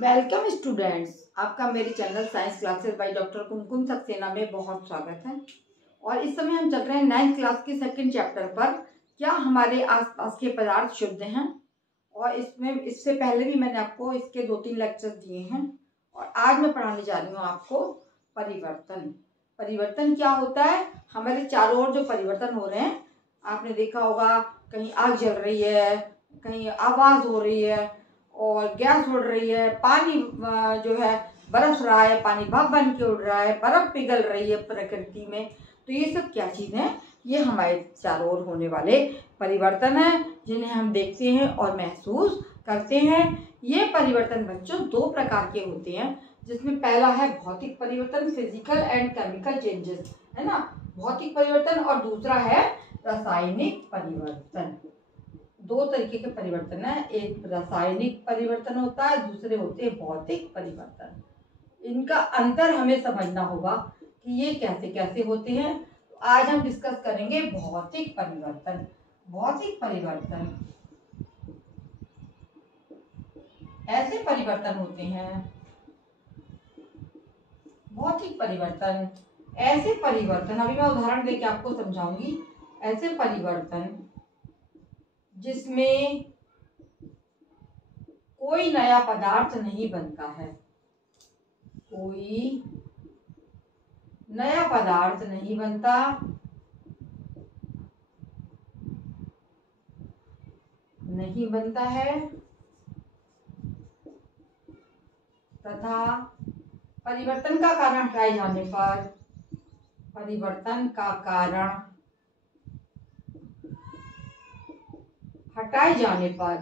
Welcome students, आपका मेरे channel science classes by doctor Kumkum Saxena में बहुत स्वागत है। और इस समय हम चल रहे हैं 9th क्लास के सेकंड चैप्टर पर, क्या हमारे आसपास के पदार्थ शुद्ध हैं। और इससे पहले भी मैंने आपको इसके 2-3 लेक्चर दिए हैं। और आज मैं पढ़ाने जा रही हूँ आपको परिवर्तन। परिवर्तन क्या होता है, हमारे चारों ओर जो परिवर्तन हो रहे हैं, आपने देखा होगा कहीं आग जल रही है, कहीं आवाज हो रही है और गैस उड़ रही है, पानी जो है बरस रहा है, पानी भाप बन के उड़ रहा है, बर्फ पिघल रही है प्रकृति में। तो ये सब क्या चीज़ है, ये हमारे चारों ओर होने वाले परिवर्तन है जिन्हें हम देखते हैं और महसूस करते हैं। ये परिवर्तन बच्चों 2 प्रकार के होते हैं, जिसमें पहला है भौतिक परिवर्तन, फिजिकल एंड केमिकल चेंजेस, है ना, भौतिक परिवर्तन, और दूसरा है रासायनिक परिवर्तन। 2 तरीके के परिवर्तन है, एक रासायनिक परिवर्तन होता है, दूसरे होते हैं भौतिक परिवर्तन। इनका अंतर हमें समझना होगा कि ये कैसे कैसे होते हैं। तो आज हम डिस्कस करेंगे भौतिक परिवर्तन। भौतिक परिवर्तन ऐसे परिवर्तन होते हैं, भौतिक परिवर्तन ऐसे परिवर्तन, अभी मैं उदाहरण देके आपको समझाऊंगी। ऐसे परिवर्तन जिसमें कोई नया पदार्थ नहीं बनता है, कोई नया पदार्थ नहीं बनता, है तथा परिवर्तन का कारण हटाए जाने पर, परिवर्तन का कारण हटाए जाने पर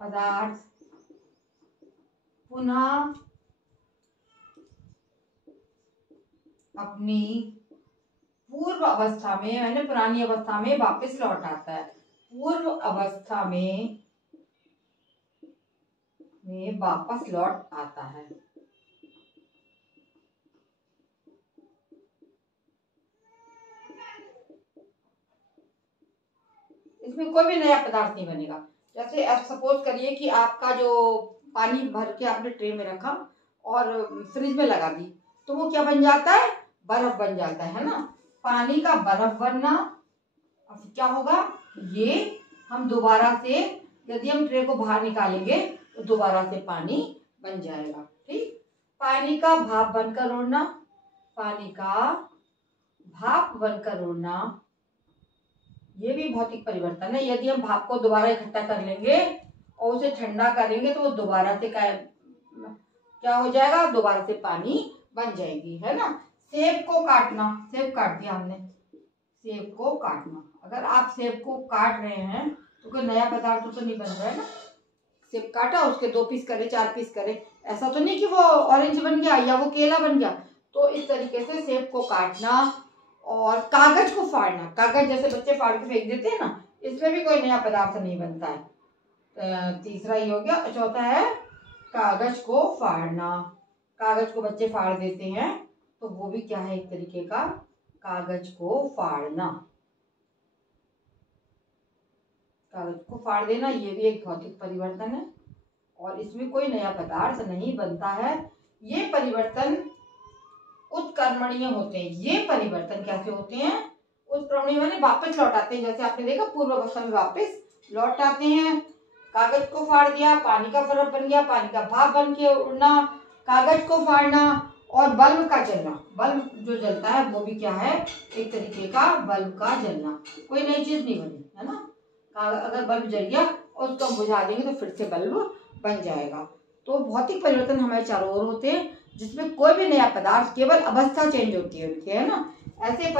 पदार्थ पुनः अपनी पूर्व अवस्था में, यानी पुरानी अवस्था में वापस लौट आता है। पूर्व अवस्था में वापस लौट आता है। इसमें कोई भी नया पदार्थ नहीं बनेगा। जैसे आप सपोज करिए कि आपका जो पानी भर के आपने ट्रे में रखा और फ्रिज में लगा दी, तो वो क्या बन जाता है, बर्फ बन जाता है ना। पानी का बर्फ बनना, अब क्या होगा, ये हम दोबारा से, यदि हम ट्रे को बाहर निकालेंगे तो दोबारा से पानी बन जाएगा। ठीक, पानी का भाप बनकर उड़ना, पानी का भाप बनकर उड़ना, ये भी भौतिक परिवर्तन है। यदि हम भाप को दोबारा इकट्ठा कर लेंगे और उसे ठंडा करेंगे तो वो दोबारा से क्या हो जाएगा, दोबारा से पानी बन जाएगी, है ना। सेब को काटना, सेब काट दिया हमने, सेब को काटना, अगर आप सेब को काट रहे हैं तो कोई नया पदार्थ तो नहीं बन रहा है ना। सेब काटा, उसके 2 पीस करे, 4 पीस करे, ऐसा तो नहीं कि वो ऑरेंज बन गया या वो केला बन गया। तो इस तरीके से सेब को काटना। और कागज को फाड़ना, कागज जैसे बच्चे फाड़ के फेंक देते हैं ना, इसमें भी कोई नया पदार्थ नहीं बनता है। तीसरा ही हो गया। चौथा है कागज को फाड़ना, कागज को बच्चे फाड़ देते हैं तो वो भी क्या है, एक तरीके का कागज को फाड़ना, कागज को फाड़ देना, ये भी एक भौतिक परिवर्तन है और इसमें कोई नया पदार्थ नहीं बनता है। ये परिवर्तन उत्क्रमणीय होते हैं। ये परिवर्तन कैसे होते हैं, उत्क्रमणीय माने वापस लौट आते हैं। जैसे आपने देखा पूर्व अवस्था में वापस लौट आते हैं। कागज को फाड़ दिया, पानी का बर्फ बन गया, पानी का भाप बन के उड़ना, कागज को फाड़ना, और बल्ब का जलना, बल्ब जो जलता है वो भी क्या है, एक तरीके का बल्ब का जलना, कोई नई चीज नहीं बनी, है ना। अगर बल्ब जल गया और उसको हम बुझा देंगे तो फिर से बल्ब बन जाएगा। तो भौतिक परिवर्तन हमारे चारों ओर होते हैं, जिसमें कोई भी नया पदार्थ, केवल अवस्था चेंज होती है उनकी, है ना। ऐसे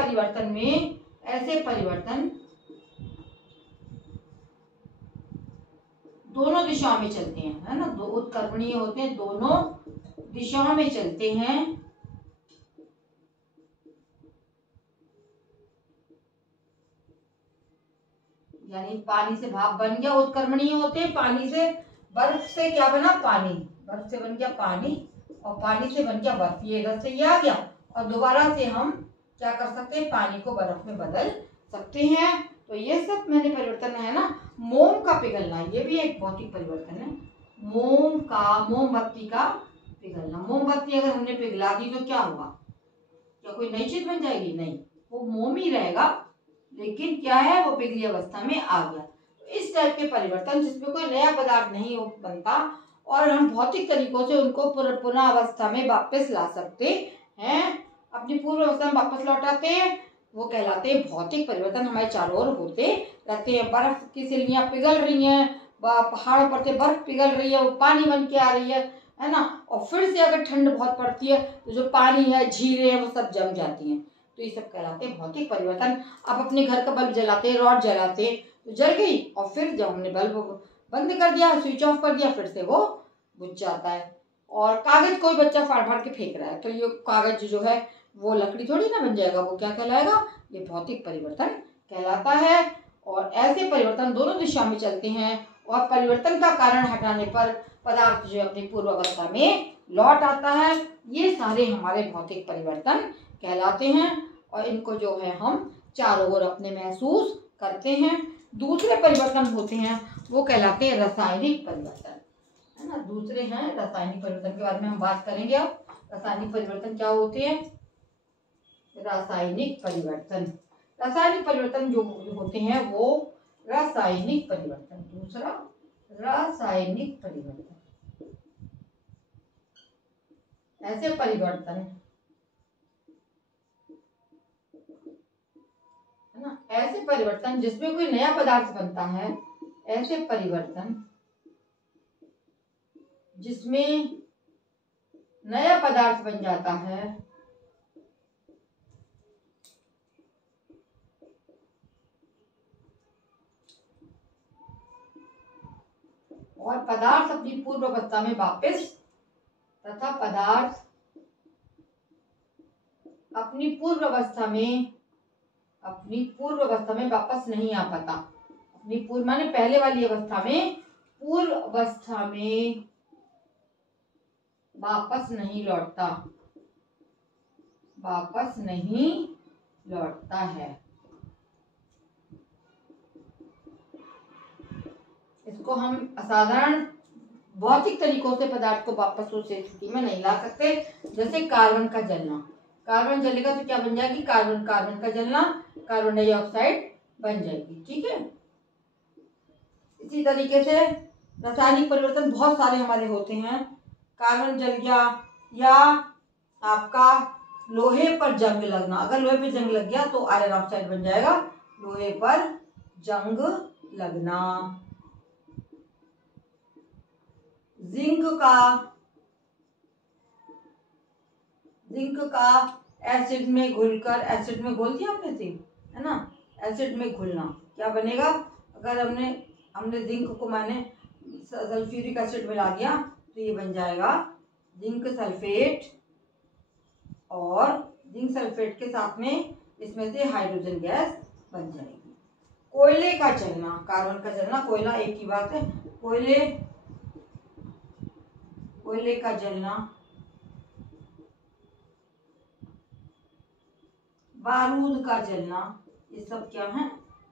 परिवर्तन दोनों दिशाओं में चलते हैं, है ना, दो उत्क्रमणीय होते हैं, दोनों दिशाओं में चलते हैं। यानी पानी से भाप बन गया, उत्क्रमणीय होते हैं। पानी से, बर्फ से क्या बना, पानी, बर्फ से बन गया पानी और पानी से बन गया बर्फ, ये इधर से ये आ गया और दोबारा से हम क्या कर सकते हैं, पानी को बर्फ में बदल सकते हैं। तो ये सब मैंने परिवर्तन है ना। मोम का पिघलना, ये भी एक भौतिक परिवर्तन है। मोमबत्ती का पिघलना। मोमबत्ती अगर हमने पिघला दी तो क्या होगा? क्या कोई नई चीज बन जाएगी? नहीं, वो मोम ही रहेगा, लेकिन क्या है, वो पिघली अवस्था में आ गया। तो इस टाइप के परिवर्तन जिसमें कोई नया पदार्थ नहीं बनता और हम भौतिक तरीकों से उनको पुनः अवस्था में वापस ला सकते हैं, अपनी पूर्व अवस्था में वापस लौटाते हैं, वो कहलाते हैं भौतिक परिवर्तन। हमारे चारों ओर होते रहते हैं। बर्फ की सिल्लियां पिघल रही हैं, पहाड़ों पर से बर्फ पिघल रही है, वो पानी बन के आ रही है ना। और फिर से अगर ठंड बहुत पड़ती है तो जो पानी है, झीलें हैं, वो सब जम जाती हैं। तो ये सब कहलाते हैं भौतिक परिवर्तन। आप अपने घर का बल्ब जलाते हैं, रॉड जलाते हैं, तो जल गई, और फिर जब हमने बल्ब बंद कर दिया, स्विच ऑफ कर दिया, फिर से वो बुझ जाता है। और कागज कोई बच्चा फाड़ फाड़ के फेंक रहा है, तो ये कागज जो है वो लकड़ी थोड़ी ना बन जाएगा, वो क्या कहलाएगा? ये भौतिक परिवर्तन कहलाता है। और ऐसे परिवर्तन दोनों दिशा में चलते हैं, और परिवर्तन का कारण हटाने पर पदार्थ जो अपनी पूर्व अवस्था में लौट आता है। ये सारे हमारे भौतिक परिवर्तन कहलाते हैं, और इनको जो है हम चारों ओर अपने महसूस करते हैं। दूसरे परिवर्तन होते हैं, वो कहलाते हैं रासायनिक परिवर्तन, है ना। दूसरे हैं रासायनिक परिवर्तन, के बारे में हम बात करेंगे। अब रासायनिक परिवर्तन क्या होते हैं? रासायनिक परिवर्तन जो होते हैं वो रासायनिक परिवर्तन। दूसरा रासायनिक परिवर्तन, ऐसे परिवर्तन, है ना, ऐसे परिवर्तन जिसमें कोई नया पदार्थ बनता है, ऐसे परिवर्तन जिसमें नया पदार्थ बन जाता है और पदार्थ अपनी पूर्व अवस्था में वापस, तथा पदार्थ अपनी पूर्व अवस्था में वापस नहीं आ पाता। अपनी पूर्व माने पहले वाली अवस्था में, पूर्व अवस्था में वापस नहीं लौटता है। इसको हम असाधारण भौतिक तरीकों से पदार्थ को वापस उस स्थिति में नहीं ला सकते। जैसे कार्बन का जलना, कार्बन जलेगा तो क्या बन जाएगी? कार्बन का जलना, कार्बन डाइऑक्साइड बन जाएगी। ठीक है। इसी तरीके से रासायनिक परिवर्तन बहुत सारे हमारे होते हैं। कार्बन जल गया, या आपका लोहे पर जंग लगना। अगर लोहे पर जंग लग गया तो आयरन ऑक्साइड बन जाएगा। लोहे पर जंग लगना। जिंक का एसिड में घुलकर, एसिड में घोल दिया आपने जिंक, है ना, एसिड में घुलना, क्या बनेगा? अगर हमने जिंक को माने सल्फ्यूरिक एसिड मिला दिया तो ये बन जाएगा जिंक सल्फेट, और जिंक सल्फेट के साथ में इसमें से हाइड्रोजन गैस बन जाएगी। कोयले का जलना, कार्बन का जलना, कोयला एक ही बात है। कोयले का जलना, बारूद का जलना, ये सब क्या है?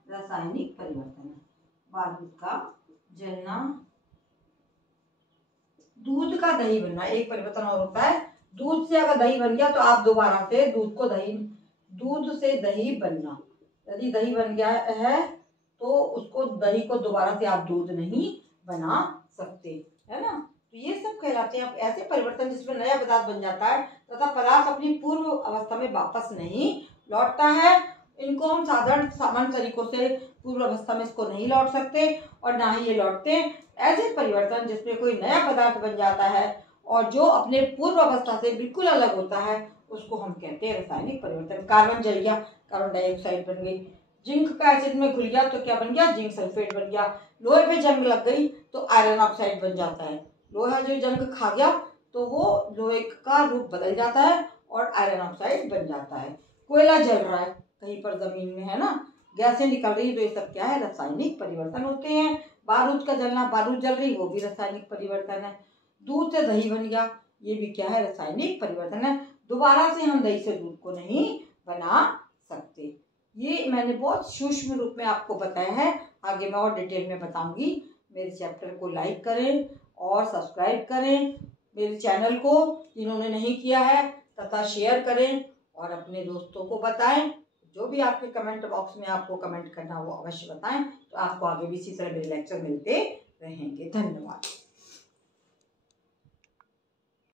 रासायनिक परिवर्तन है। बारूद का जलना, दूध का दही बनना, एक परिवर्तन और होता है। दूध से अगर दही बन गया तो आप दोबारा से दूध से दही बनना। यदि दही बन गया है तो उसको, दही को दोबारा से आप दूध नहीं बना सकते, है ना। तो ये सब कहलाते हैं ऐसे परिवर्तन जिसमें नया पदार्थ बन जाता है तथा पदार्थ अपनी पूर्व अवस्था में वापस नहीं लौटता है। इनको हम सामान्य तरीकों से पूर्व अवस्था में इसको नहीं लौट सकते, और ना ही ये लौटते। ऐसे परिवर्तन जिसमें कोई नया पदार्थ बन जाता है और जो अपने पूर्व अवस्था से बिल्कुल अलग होता है, उसको हम कहते हैं रासायनिक परिवर्तन। कार्बन जल गया, कार्बन डाइऑक्साइड बन गई। जिंक का एसिड में घुल गया तो क्या बन गया? जिंक सल्फेट बन गया। लोहे पे जंग लग गई तो आयरन ऑक्साइड बन जाता है। लोहा जो जंग खा गया तो वो लोहे का रूप बदल जाता है और आयरन ऑक्साइड बन जाता है। कोयला जल रहा है कहीं पर जमीन में, है ना, गैसें निकल रही है, तो ये सब क्या है? रासायनिक परिवर्तन होते हैं। बारूद का जलना, बारूद जल रही, वो भी रासायनिक परिवर्तन है। दूध से दही बन गया, ये भी क्या है? रासायनिक परिवर्तन है। दोबारा से हम दही से दूध को नहीं बना सकते। ये मैंने बहुत सूक्ष्म रूप में आपको बताया है, आगे मैं और डिटेल में बताऊंगी। मेरे चैप्टर को लाइक करें और सब्सक्राइब करें मेरे चैनल को जिन्होंने नहीं किया है, तथा शेयर करें और अपने दोस्तों को बताएं। जो भी आपके कमेंट बॉक्स में आपको कमेंट करना वो अवश्य बताएं, तो आपको आगे भी इसी तरह मेरे लेक्चर मिलते रहेंगे। धन्यवाद।